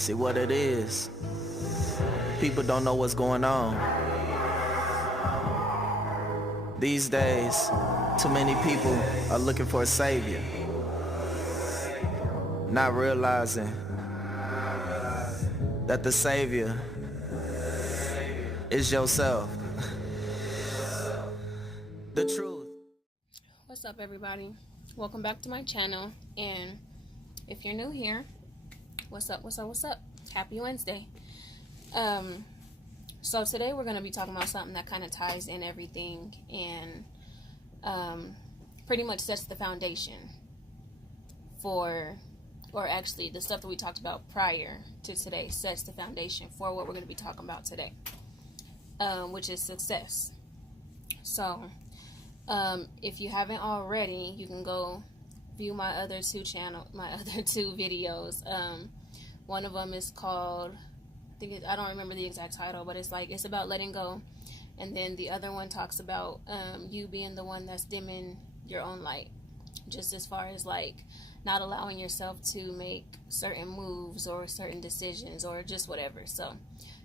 See what it is. People don't know what's going on. These days, too many people are looking for a savior, not realizing that the savior is yourself. The truth. What's up, everybody? Welcome back to my channel. And if you're new here, what's up? Happy Wednesday. So today we're going to be talking about something that kind of ties in everything and pretty much sets the foundation for, or actually the stuff that we talked about prior to today sets the foundation for what we're going to be talking about today, which is success. So if you haven't already, you can go view my other two videos. One of them is called, I don't remember the exact title, but it's about letting go. And then the other one talks about you being the one that's dimming your own light, just as far as like not allowing yourself to make certain moves or certain decisions or just whatever. So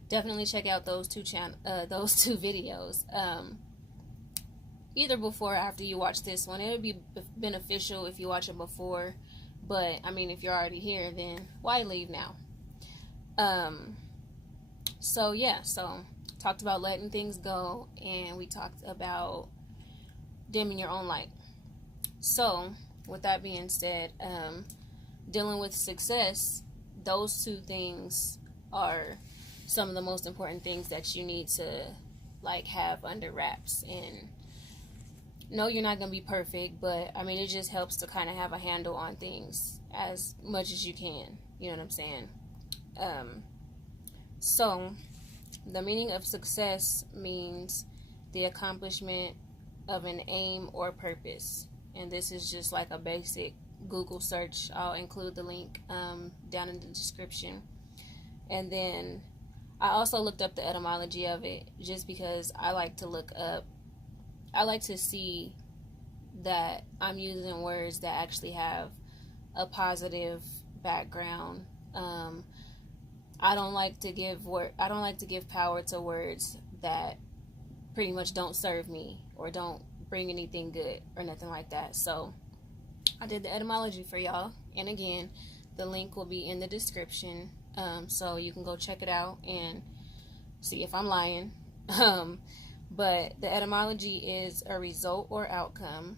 definitely check out those two videos. Either before or after you watch this one. It would be beneficial if you watch it before, but I mean, if you're already here, then why leave now? So talked about letting things go, and we talked about dimming your own light. So with that being said, dealing with success, those two things are some of the most important things that you need to like have under wraps. And no, you're not going to be perfect, but I mean, it just helps to kind of have a handle on things as much as you can. You know what I'm saying? So the meaning of success means the accomplishment of an aim or purpose. And this is just like a basic Google search. I'll include the link down in the description. And then I also looked up the etymology of it just because I like to see that I'm using words that actually have a positive background. I don't like to give power to words that pretty much don't serve me or don't bring anything good or nothing like that. So I did the etymology for y'all, and again, the link will be in the description, so you can go check it out and see if I'm lying. But the etymology is a result or outcome.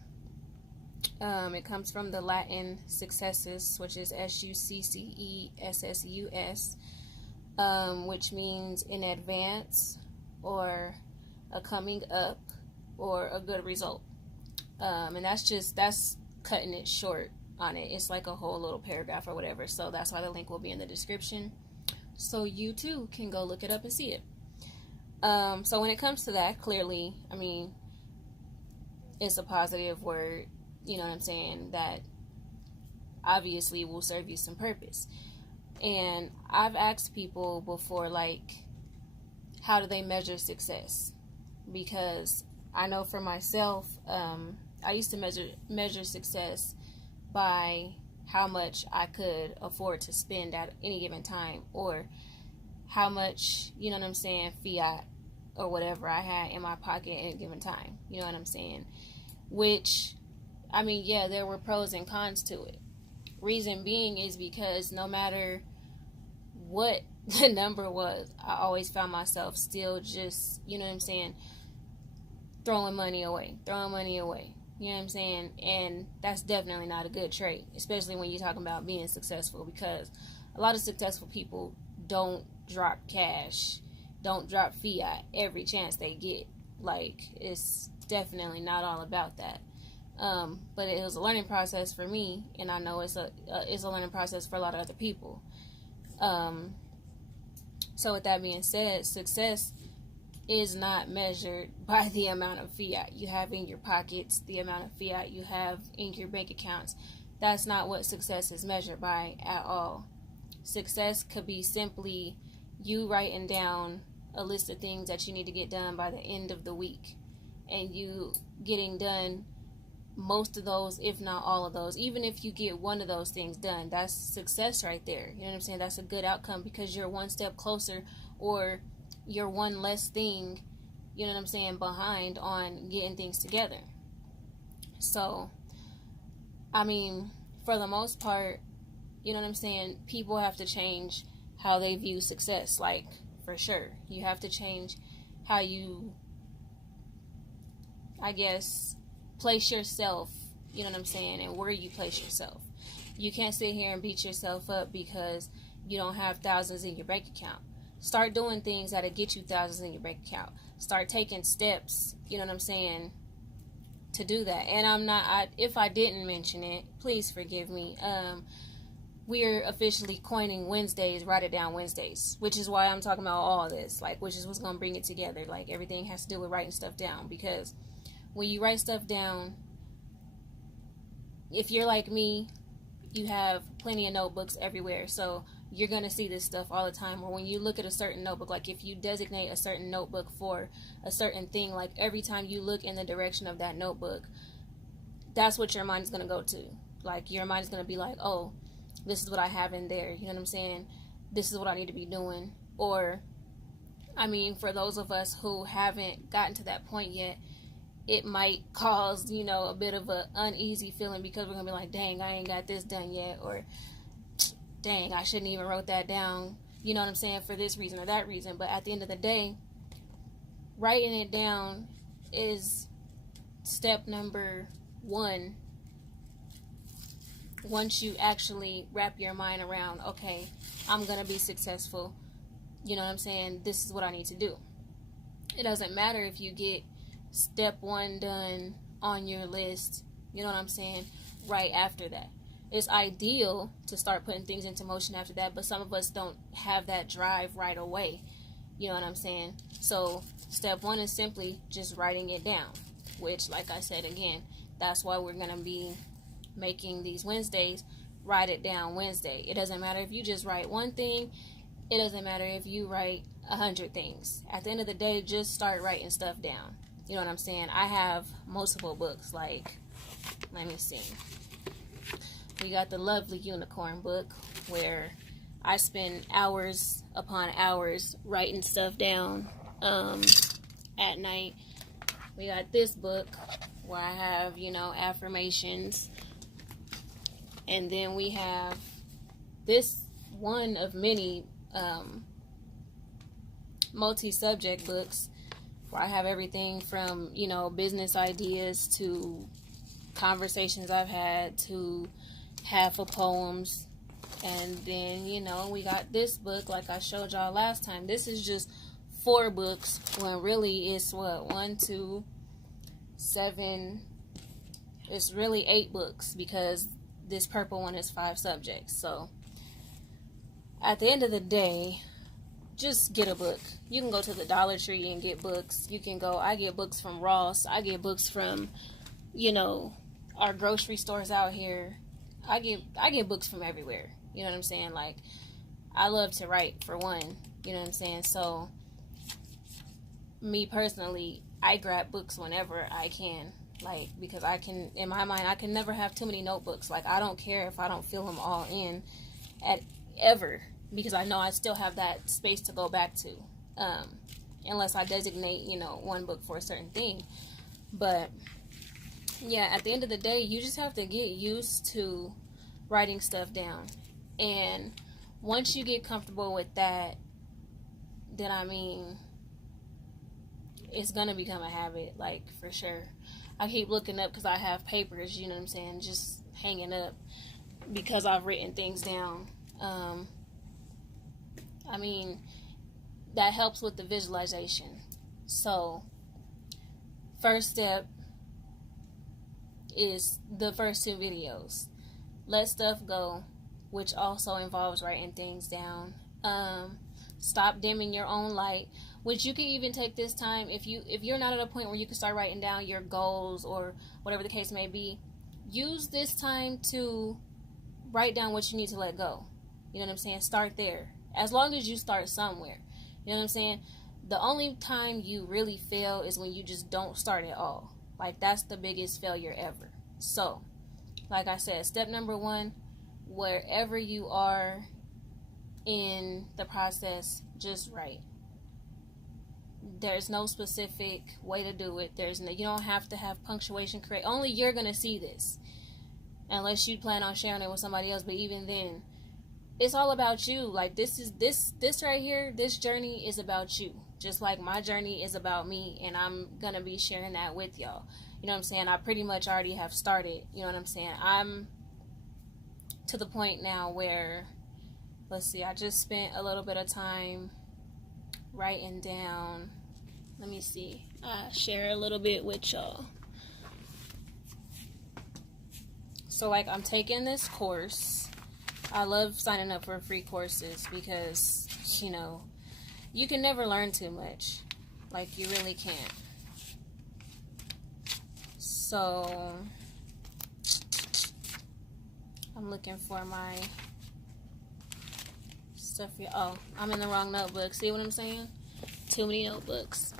It comes from the Latin successus, which is successus, which means in advance or a coming up or a good result. And that's cutting it short on it. It's like a whole little paragraph or whatever. So that's why the link will be in the description, so you too can go look it up and see it. So when it comes to that, clearly, I mean, it's a positive word, you know what I'm saying, that obviously will serve you some purpose. And I've asked people before, like, how do they measure success? Because I know for myself, I used to measure success by how much I could afford to spend at any given time, or how much, you know what I'm saying, fiat or whatever I had in my pocket at any given time. You know what I'm saying? Which, I mean, yeah, there were pros and cons to it. Reason being is because no matter what the number was, I always found myself still just, you know what I'm saying, throwing money away. You know what I'm saying? And that's definitely not a good trait, especially when you're talking about being successful, because a lot of successful people don't drop cash, don't drop fiat every chance they get. Like, it's definitely not all about that. But it was a learning process for me, and I know it's a learning process for a lot of other people. So with that being said, success is not measured by the amount of fiat you have in your pockets, the amount of fiat you have in your bank accounts. That's not what success is measured by at all. Success could be simply you writing down a list of things that you need to get done by the end of the week, and you getting done most of those, if not all of those, even if you get one of those things done, that's success right there. You know what I'm saying? That's a good outcome because you're one step closer, or you're one less thing, you know what I'm saying, behind on getting things together. So, I mean, for the most part, you know what I'm saying, people have to change how they view success, like, for sure. You have to change how you, I guess, place yourself, you know what I'm saying, and where you place yourself. You can't sit here and beat yourself up because you don't have thousands in your bank account. Start doing things that'll get you thousands in your bank account. Start taking steps, you know what I'm saying, to do that. And if I didn't mention it, please forgive me. We're officially coining Wednesdays, Write It Down Wednesdays, which is why I'm talking about all this, like, which is what's going to bring it together. Like, everything has to do with writing stuff down, because when you write stuff down, if you're like me, you have plenty of notebooks everywhere, so you're going to see this stuff all the time. Or when you look at a certain notebook, like if you designate a certain notebook for a certain thing, like every time you look in the direction of that notebook, that's what your mind is going to go to. Like, your mind is going to be like, oh, this is what I have in there, you know what I'm saying? This is what I need to be doing. Or, I mean, for those of us who haven't gotten to that point yet, it might cause, you know, a bit of an uneasy feeling, because we're going to be like, dang, I ain't got this done yet. Or, dang, I shouldn't even wrote that down, you know what I'm saying, for this reason or that reason. But at the end of the day, writing it down is step number one. Once you actually wrap your mind around, okay, I'm going to be successful, you know what I'm saying, this is what I need to do. It doesn't matter if you get step one done on your list, you know what I'm saying, right after that. It's ideal to start putting things into motion after that, but some of us don't have that drive right away, you know what I'm saying. So step one is simply just writing it down, which, like I said again, that's why we're going to be making these Wednesdays Write It Down Wednesday. It doesn't matter if you just write one thing. It doesn't matter if you write 100 things. At the end of the day, just start writing stuff down. You know what I'm saying? I have multiple books. Like, let me see. We got the Lovely Unicorn book, where I spend hours upon hours writing stuff down at night. We got this book where I have, you know, affirmations. And then we have this one of many multi-subject books where I have everything from, you know, business ideas to conversations I've had to half of poems. And then, you know, we got this book like I showed y'all last time. This is just 4 books when really it's what, 1, 2, 7, it's really 8 books, because this purple one is 5 subjects. So at the end of the day, just get a book. You can go to the Dollar Tree and get books. You can go, I get books from Ross. I get books from, you know, our grocery stores out here. I get books from everywhere. You know what I'm saying? Like, I love to write, for one. You know what I'm saying? So, me personally, I grab books whenever I can. Like, because I can, in my mind, I can never have too many notebooks. Like, I don't care if I don't fill them all in at ever, because I know I still have that space to go back to, unless I designate, you know, one book for a certain thing. But yeah, at the end of the day, you just have to get used to writing stuff down. And once you get comfortable with that, then, I mean, it's gonna become a habit, like, for sure. I keep looking up because I have papers, you know what I'm saying, just hanging up because I've written things down. I mean, that helps with the visualization. So, first step is the first 2 videos. Let stuff go, which also involves writing things down. Stop dimming your own light, which you can even take this time, if you're not at a point where you can start writing down your goals or whatever the case may be, use this time to write down what you need to let go. You know what I'm saying? Start there. As long as you start somewhere. You know what I'm saying? The only time you really fail is when you just don't start at all. Like, that's the biggest failure ever. So, like I said, step number one, wherever you are in the process, just write. There's no specific way to do it. You don't have to have punctuation correct. Only you're gonna see this, unless you plan on sharing it with somebody else. But even then, it's all about you. Like, this right here, this journey is about you. Just like my journey is about me, and I'm gonna be sharing that with y'all. You know what I'm saying? I pretty much already have started. You know what I'm saying? I'm to the point now where, let's see, I just spent a little bit of time writing down. Let me see. I share a little bit with y'all. So, like, I'm taking this course. I love signing up for free courses because, you can never learn too much. Like, you really can't. So, I'm looking for my stuff here. Oh, I'm in the wrong notebook. See what I'm saying? Too many notebooks.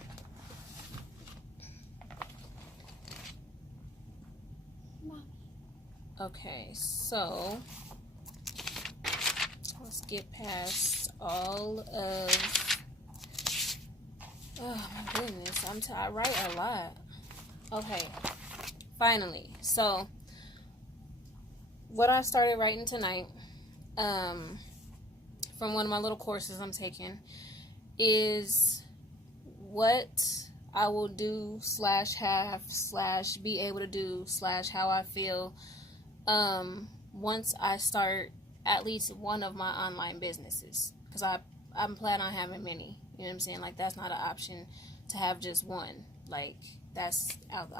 Okay, so let's get past all of. Oh my goodness, I write a lot. Okay, finally. So, what I started writing tonight, from one of my little courses I'm taking, is what I will do /have / be able to do / how I feel once I start at least one of my online businesses, because I'm planning on having many. You know what I'm saying? Like, that's not an option to have just one. Like, that's out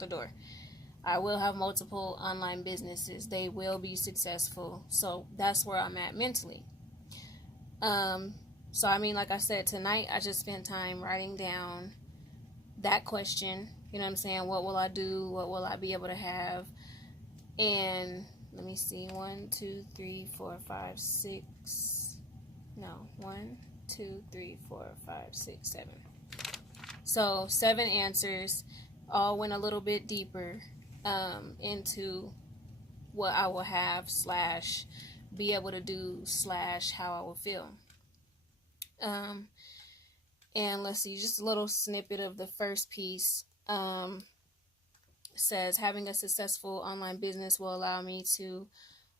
the door. I will have multiple online businesses. They will be successful. So that's where I'm at mentally. So I mean, like I said, tonight I just spent time writing down that question. You know what I'm saying? What will I do? What will I be able to have? And let me see, 1, 2, 3, 4, 5, 6. No, 1, 2, 3, 4, 5, 6, 7. So 7 answers. All went a little bit deeper into what I will have / be able to do / how I will feel. And let's see, just a little snippet of the first piece. Says, having a successful online business will allow me to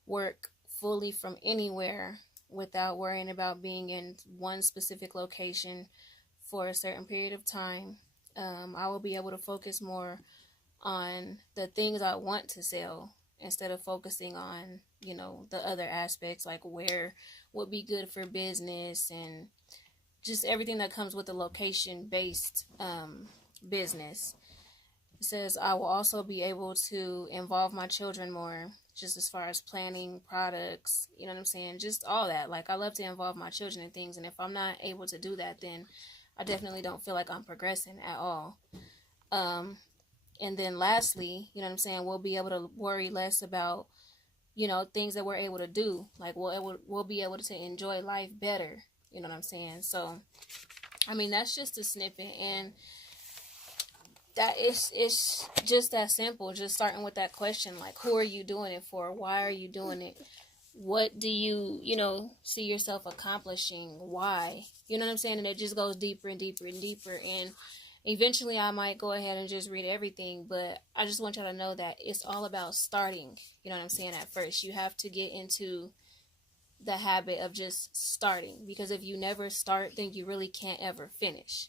work fully from anywhere without worrying about being in one specific location for a certain period of time. I will be able to focus more on the things I want to sell instead of focusing on, the other aspects, like where would be good for business and just everything that comes with a location-based business. It says, I will also be able to involve my children more, just as far as planning products, you know what I'm saying? Just all that. Like, I love to involve my children in things, and if I'm not able to do that, then I definitely don't feel like I'm progressing at all. And then lastly, you know what I'm saying, we'll be able to worry less about, things that we're able to do. Like, we'll be able to enjoy life better, you know what I'm saying? So, I mean, that's just a snippet, and that it's just that simple. Just starting with that question, like, who are you doing it for? Why are you doing it? What do you, see yourself accomplishing? Why? You know what I'm saying? And it just goes deeper and deeper and deeper. And eventually I might go ahead and just read everything, but I just want y'all to know that it's all about starting. You know what I'm saying? At first, you have to get into the habit of just starting, because if you never start, then you really can't ever finish.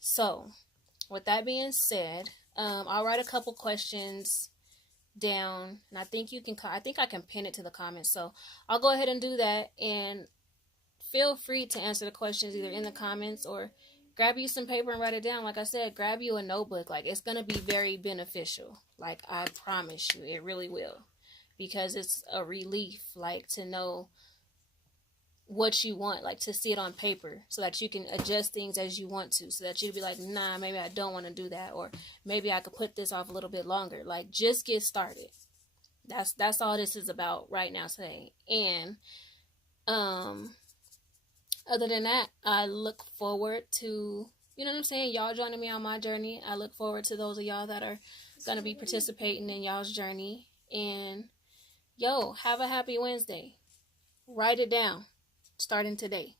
So, with that being said, I'll write a couple questions down, and I think I can pin it to the comments. So I'll go ahead and do that, and feel free to answer the questions either in the comments or grab you some paper and write it down. Like I said, grab you a notebook. Like, it's gonna be very beneficial. Like, I promise you, it really will, because it's a relief, like, to know what you want, like, to see it on paper so that you can adjust things as you want to, so that you'll be like, nah, maybe I don't want to do that, or maybe I could put this off a little bit longer. Like, just get started. That's all this is about right now today. And other than that, I look forward to, you know what I'm saying, y'all joining me on my journey. I look forward to those of y'all that are going to be participating in y'all's journey. And yo, have a happy Wednesday. Write it down starting today.